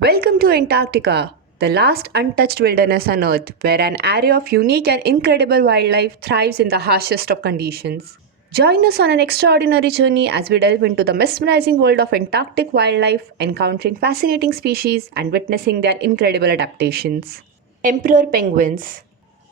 Welcome to Antarctica, the last untouched wilderness on Earth, where an array of unique and incredible wildlife thrives in the harshest of conditions. Join us on an extraordinary journey as we delve into the mesmerizing world of Antarctic wildlife, encountering fascinating species and witnessing their incredible adaptations. Emperor penguins.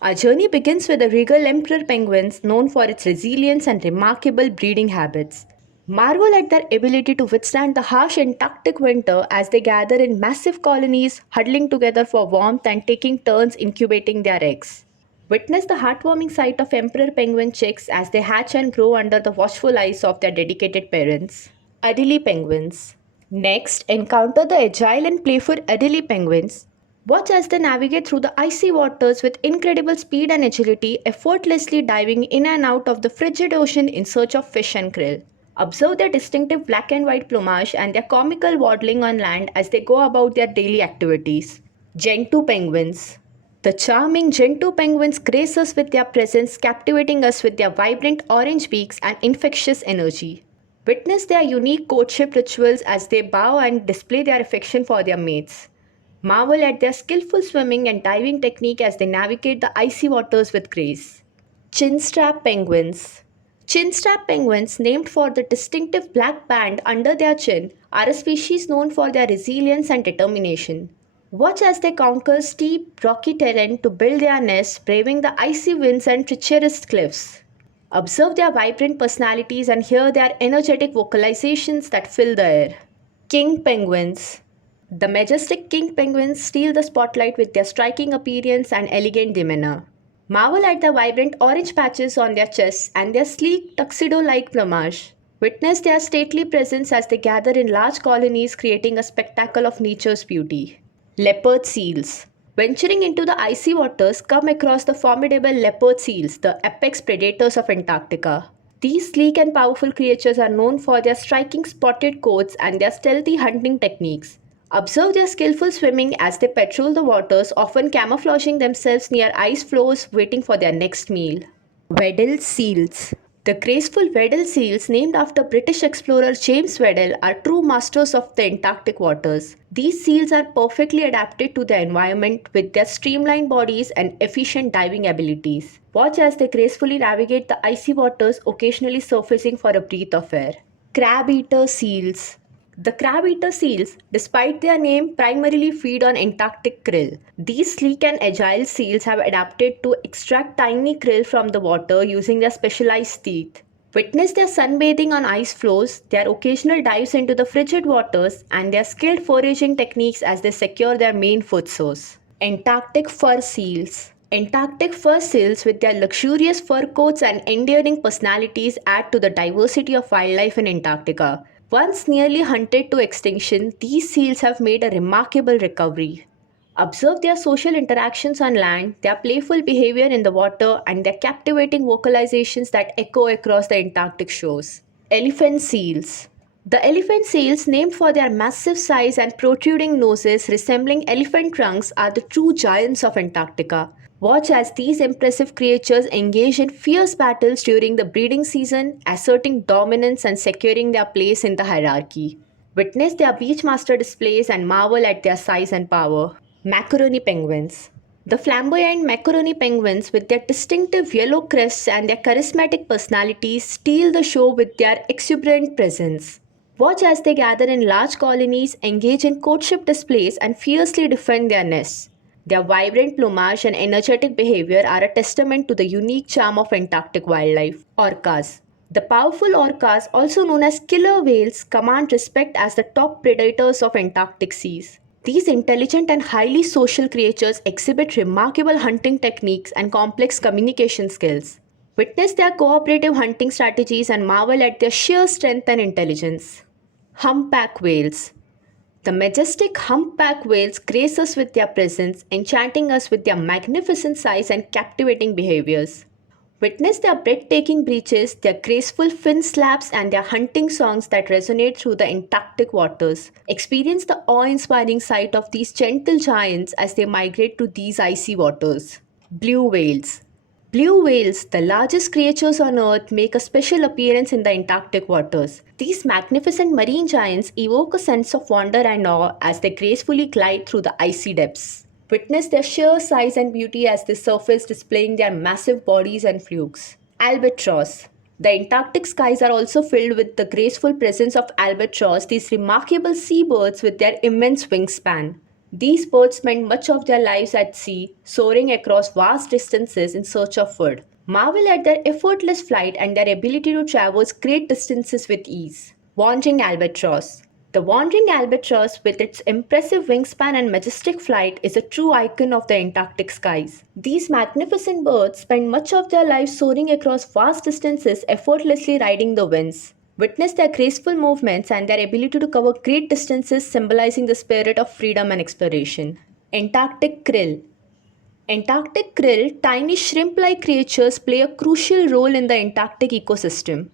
Our journey begins with the regal emperor penguins, known for its resilience and remarkable breeding habits. Marvel at their ability to withstand the harsh Antarctic winter as they gather in massive colonies, huddling together for warmth and taking turns incubating their eggs. Witness the heartwarming sight of emperor penguin chicks as they hatch and grow under the watchful eyes of their dedicated parents. Adelie penguins. Next, encounter the agile and playful Adelie penguins. Watch as they navigate through the icy waters with incredible speed and agility, effortlessly diving in and out of the frigid ocean in search of fish and krill. Observe their distinctive black and white plumage and their comical waddling on land as they go about their daily activities. Gentoo penguins. The charming Gentoo penguins grace us with their presence, captivating us with their vibrant orange beaks and infectious energy. Witness their unique courtship rituals as they bow and display their affection for their mates. Marvel at their skillful swimming and diving technique as they navigate the icy waters with grace. Chinstrap penguins. Chinstrap penguins, named for the distinctive black band under their chin, are a species known for their resilience and determination. Watch as they conquer steep, rocky terrain to build their nests, braving the icy winds and treacherous cliffs. Observe their vibrant personalities and hear their energetic vocalizations that fill the air. King penguins. The majestic king penguins steal the spotlight with their striking appearance and elegant demeanor. Marvel at the vibrant orange patches on their chests and their sleek tuxedo-like plumage. Witness their stately presence as they gather in large colonies, creating a spectacle of nature's beauty. Leopard seals. Venturing into the icy waters, come across the formidable leopard seals, the apex predators of Antarctica. These sleek and powerful creatures are known for their striking spotted coats and their stealthy hunting techniques. Observe their skillful swimming as they patrol the waters, often camouflaging themselves near ice floes waiting for their next meal. Weddell seals. The graceful Weddell seals, named after British explorer James Weddell, are true masters of the Antarctic waters. These seals are perfectly adapted to their environment with their streamlined bodies and efficient diving abilities. Watch as they gracefully navigate the icy waters, occasionally surfacing for a breath of air. Crab-eater seals. The crab-eater seals, despite their name, primarily feed on Antarctic krill. These sleek and agile seals have adapted to extract tiny krill from the water using their specialized teeth. Witness their sunbathing on ice floes, their occasional dives into the frigid waters, and their skilled foraging techniques as they secure their main food source. Antarctic fur seals. Antarctic fur seals, with their luxurious fur coats and endearing personalities, add to the diversity of wildlife in Antarctica. Once nearly hunted to extinction, these seals have made a remarkable recovery. Observe their social interactions on land, their playful behavior in the water, and their captivating vocalizations that echo across the Antarctic shores. Elephant seals. The elephant seals, named for their massive size and protruding noses resembling elephant trunks, are the true giants of Antarctica. Watch as these impressive creatures engage in fierce battles during the breeding season, asserting dominance and securing their place in the hierarchy. Witness their beachmaster displays and marvel at their size and power. Macaroni penguins. The flamboyant macaroni penguins, with their distinctive yellow crests and their charismatic personalities, steal the show with their exuberant presence. Watch as they gather in large colonies, engage in courtship displays, and fiercely defend their nests. Their vibrant plumage and energetic behavior are a testament to the unique charm of Antarctic wildlife. Orcas. The powerful orcas, also known as killer whales, command respect as the top predators of Antarctic seas. These intelligent and highly social creatures exhibit remarkable hunting techniques and complex communication skills. Witness their cooperative hunting strategies and marvel at their sheer strength and intelligence. Humpback whales. The majestic humpback whales grace us with their presence, enchanting us with their magnificent size and captivating behaviors. Witness their breathtaking breaches, their graceful fin slaps, and their hunting songs that resonate through the Antarctic waters. Experience the awe-inspiring sight of these gentle giants as they migrate to these icy waters. Blue whales. Blue whales, the largest creatures on Earth, make a special appearance in the Antarctic waters. These magnificent marine giants evoke a sense of wonder and awe as they gracefully glide through the icy depths. Witness their sheer size and beauty as they surface, displaying their massive bodies and flukes. Albatross. The Antarctic skies are also filled with the graceful presence of albatross, these remarkable seabirds with their immense wingspan. These birds spend much of their lives at sea, soaring across vast distances in search of food. Marvel at their effortless flight and their ability to traverse great distances with ease. Wandering albatross. The wandering albatross, with its impressive wingspan and majestic flight, is a true icon of the Antarctic skies. These magnificent birds spend much of their lives soaring across vast distances, effortlessly riding the winds. Witness their graceful movements and their ability to cover great distances, symbolizing the spirit of freedom and exploration. Antarctic krill. Antarctic krill, tiny shrimp-like creatures, play a crucial role in the Antarctic ecosystem.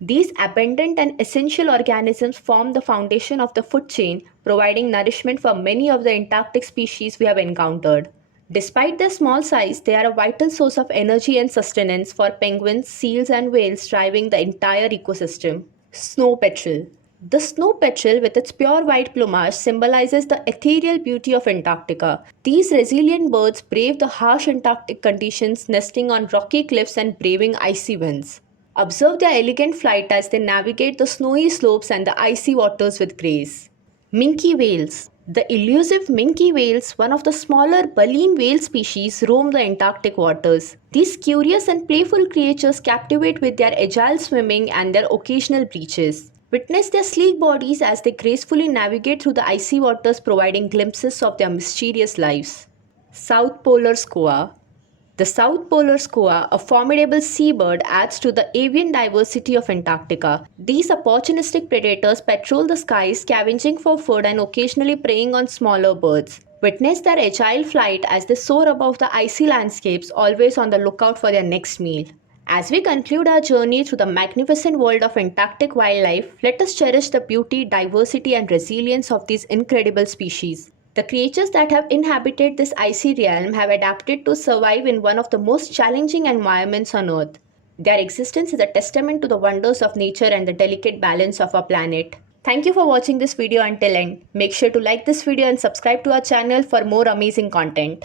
These abundant and essential organisms form the foundation of the food chain, providing nourishment for many of the Antarctic species we have encountered. Despite their small size, they are a vital source of energy and sustenance for penguins, seals, and whales, driving the entire ecosystem. Snow petrel. The snow petrel, with its pure white plumage, symbolizes the ethereal beauty of Antarctica. These resilient birds brave the harsh Antarctic conditions, nesting on rocky cliffs and braving icy winds. Observe their elegant flight as they navigate the snowy slopes and the icy waters with grace. Minke whales. The elusive minke whales, one of the smaller baleen whale species, roam the Antarctic waters. These curious and playful creatures captivate with their agile swimming and their occasional breaches. Witness their sleek bodies as they gracefully navigate through the icy waters, providing glimpses of their mysterious lives. South Polar Squaw. The South Polar squaw, a formidable seabird, adds to the avian diversity of Antarctica. These opportunistic predators patrol the skies, scavenging for food and occasionally preying on smaller birds. Witness their agile flight as they soar above the icy landscapes, always on the lookout for their next meal. As we conclude our journey through the magnificent world of Antarctic wildlife, let us cherish the beauty, diversity, and resilience of these incredible species. The creatures that have inhabited this icy realm have adapted to survive in one of the most challenging environments on Earth. Their existence is a testament to the wonders of nature and the delicate balance of our planet. Thank you for watching this video until end. Make sure to like this video and subscribe to our channel for more amazing content.